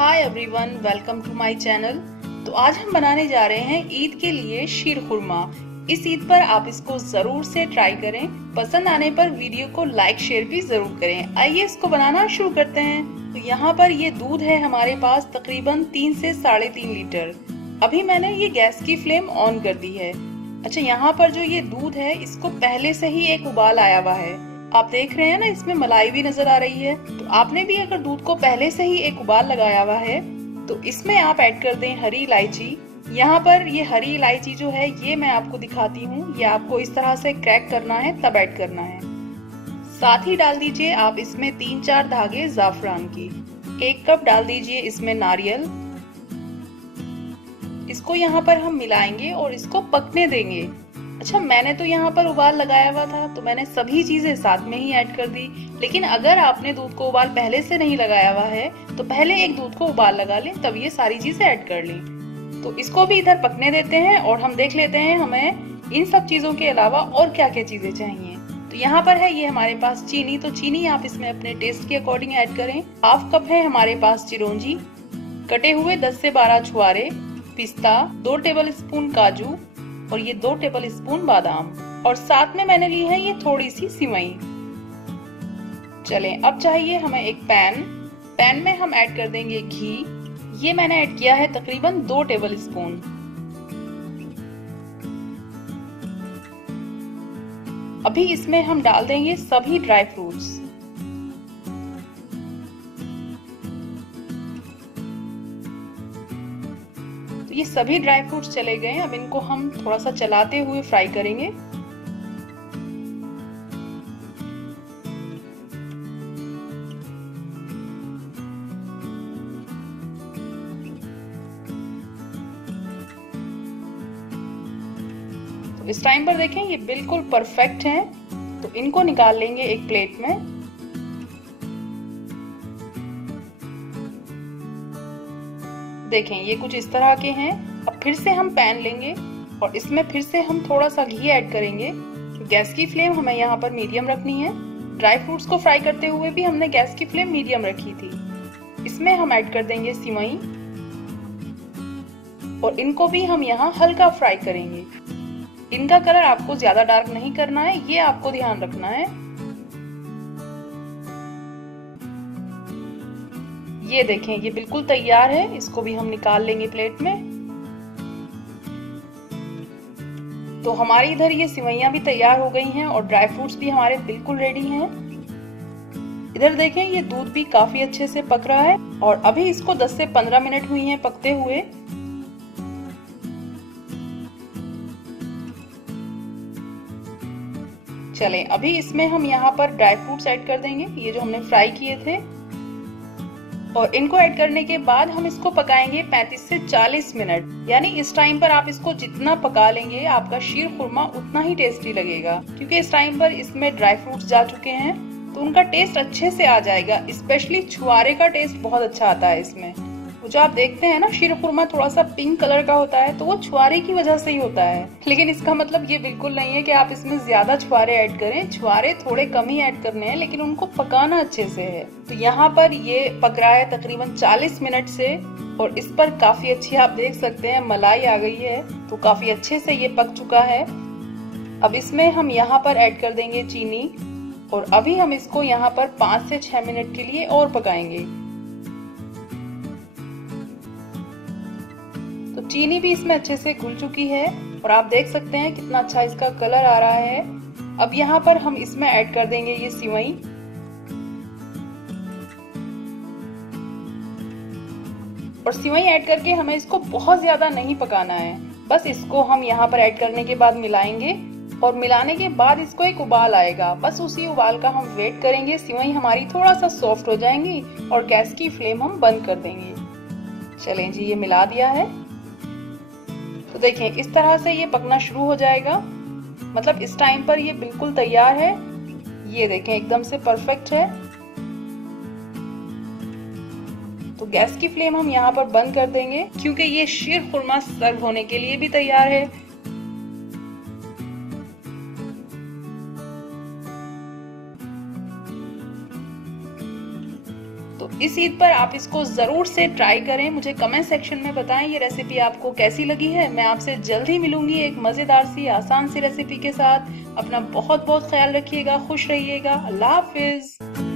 Hi everyone, welcome to my channel. तो आज हम बनाने जा रहे हैं ईद के लिए शीर खुरमा। इस ईद पर आप इसको जरूर से ट्राई करें। पसंद आने पर वीडियो को लाइक शेयर भी जरूर करें। आइए इसको बनाना शुरू करते हैं। तो यहाँ पर ये दूध है हमारे पास तकरीबन 3 से 3.5 लीटर। अभी मैंने ये गैस की फ्लेम ऑन कर दी है। अच्छा, यहाँ पर जो ये दूध है इसको पहले से ही एक उबाल आया हुआ है। आप देख रहे हैं ना, इसमें मलाई भी नजर आ रही है। तो आपने भी अगर दूध को पहले से ही एक उबाल लगाया हुआ है तो इसमें आप ऐड कर दें हरी इलायची। यहाँ पर ये हरी इलायची जो है ये मैं आपको दिखाती हूँ, ये आपको इस तरह से क्रैक करना है तब ऐड करना है। साथ ही डाल दीजिए आप इसमें 3-4 धागे जाफरान की। 1 कप डाल दीजिए इसमें नारियल। इसको यहाँ पर हम मिलाएंगे और इसको पकने देंगे। अच्छा, मैंने तो यहाँ पर उबाल लगाया हुआ था तो मैंने सभी चीजें साथ में ही ऐड कर दी। लेकिन अगर आपने दूध को उबाल पहले से नहीं लगाया हुआ है तो पहले एक दूध को उबाल लगा लें, तब ये सारी चीजें ऐड कर लें। तो इसको भी इधर पकने देते हैं और हम देख लेते हैं हमें इन सब चीजों के अलावा और क्या क्या चीजें चाहिए। तो यहाँ पर है ये हमारे पास चीनी। तो चीनी आप इसमें अपने टेस्ट के अकॉर्डिंग ऐड करें। 1/2 कप है हमारे पास चिरौंजी, कटे हुए 10 से 12 छुआरे, पिस्ता, 2 टेबल स्पून काजू और ये 2 टेबल स्पून बादाम, और साथ में मैंने ली है ये थोड़ी सी सिवई। चलें, अब चाहिए हमें एक पैन में हम ऐड कर देंगे घी। ये मैंने ऐड किया है तकरीबन 2 टेबल स्पून। अभी इसमें हम डाल देंगे सभी ड्राई फ्रूट्स। तो ये सभी ड्राई फ्रूट्स चले गए। अब इनको हम थोड़ा सा चलाते हुए फ्राई करेंगे। तो इस टाइम पर देखें ये बिल्कुल परफेक्ट हैं। तो इनको निकाल लेंगे एक प्लेट में। देखें ये कुछ इस तरह के हैं। अब फिर से हम पैन लेंगे और इसमें फिर से हम थोड़ा सा घी ऐड करेंगे। गैस की फ्लेम हमें यहाँ पर मीडियम रखनी है। ड्राई फ्रूट्स को फ्राई करते हुए भी हमने गैस की फ्लेम मीडियम रखी थी। इसमें हम ऐड कर देंगे सिवई और इनको भी हम यहाँ हल्का फ्राई करेंगे। इनका कलर आपको ज्यादा डार्क नहीं करना है, ये आपको ध्यान रखना है। ये देखें ये बिल्कुल तैयार है। इसको भी हम निकाल लेंगे प्लेट में। तो हमारी इधर ये सिवैयां भी तैयार हो गई हैं और ड्राई फ्रूट्स भी हमारे बिल्कुल रेडी हैं। इधर देखें ये दूध भी काफी अच्छे से पक रहा है और अभी इसको 10 से 15 मिनट हुई हैं पकते हुए। चलें, अभी इसमें हम यहाँ पर ड्राई फ्रूट्स ऐड कर देंगे, ये जो हमने फ्राई किए थे। और इनको ऐड करने के बाद हम इसको पकाएंगे 35 से 40 मिनट। यानी इस टाइम पर आप इसको जितना पका लेंगे आपका शीर खुरमा उतना ही टेस्टी लगेगा, क्योंकि इस टाइम पर इसमें ड्राई फ्रूट्स जा चुके हैं तो उनका टेस्ट अच्छे से आ जाएगा। स्पेशली छुआरे का टेस्ट बहुत अच्छा आता है इसमें। वो जो आप देखते हैं ना शीर खुरमा थोड़ा सा पिंक कलर का होता है तो वो छुआरे की वजह से ही होता है। लेकिन इसका मतलब ये बिल्कुल नहीं है कि आप इसमें ज्यादा छुआरे ऐड करें। छुआरे थोड़े कम ही ऐड करने हैं, लेकिन उनको पकाना अच्छे से है। तो यहाँ पर ये पक रहा है तकरीबन 40 मिनट से और इस पर काफी अच्छी आप देख सकते हैं मलाई आ गई है। तो काफी अच्छे से ये पक चुका है। अब इसमें हम यहाँ पर ऐड कर देंगे चीनी और अभी हम इसको यहाँ पर 5 से 6 मिनट के लिए और पकाएंगे। तो चीनी भी इसमें अच्छे से घुल चुकी है और आप देख सकते हैं कितना अच्छा इसका कलर आ रहा है। अब यहाँ पर हम इसमें ऐड कर देंगे ये सिवई और सिवई ऐड करके हमें इसको बहुत ज्यादा नहीं पकाना है। बस इसको हम यहाँ पर ऐड करने के बाद मिलाएंगे और मिलाने के बाद इसको एक उबाल आएगा। बस उसी उबाल का हम वेट करेंगे। सिवई हमारी थोड़ा सा सॉफ्ट हो जाएंगी और गैस की फ्लेम हम बंद कर देंगे। चलें जी, ये मिला दिया है। तो देखें इस तरह से ये पकना शुरू हो जाएगा। मतलब इस टाइम पर ये बिल्कुल तैयार है। ये देखें एकदम से परफेक्ट है। तो गैस की फ्लेम हम यहाँ पर बंद कर देंगे क्योंकि ये शीर खुरमा सर्व होने के लिए भी तैयार है। तो इस ईद पर आप इसको जरूर से ट्राई करें। मुझे कमेंट सेक्शन में बताएं ये रेसिपी आपको कैसी लगी है। मैं आपसे जल्द ही मिलूंगी एक मजेदार सी आसान सी रेसिपी के साथ। अपना बहुत बहुत ख्याल रखिएगा, खुश रहिएगा। अल्लाह हाफिज।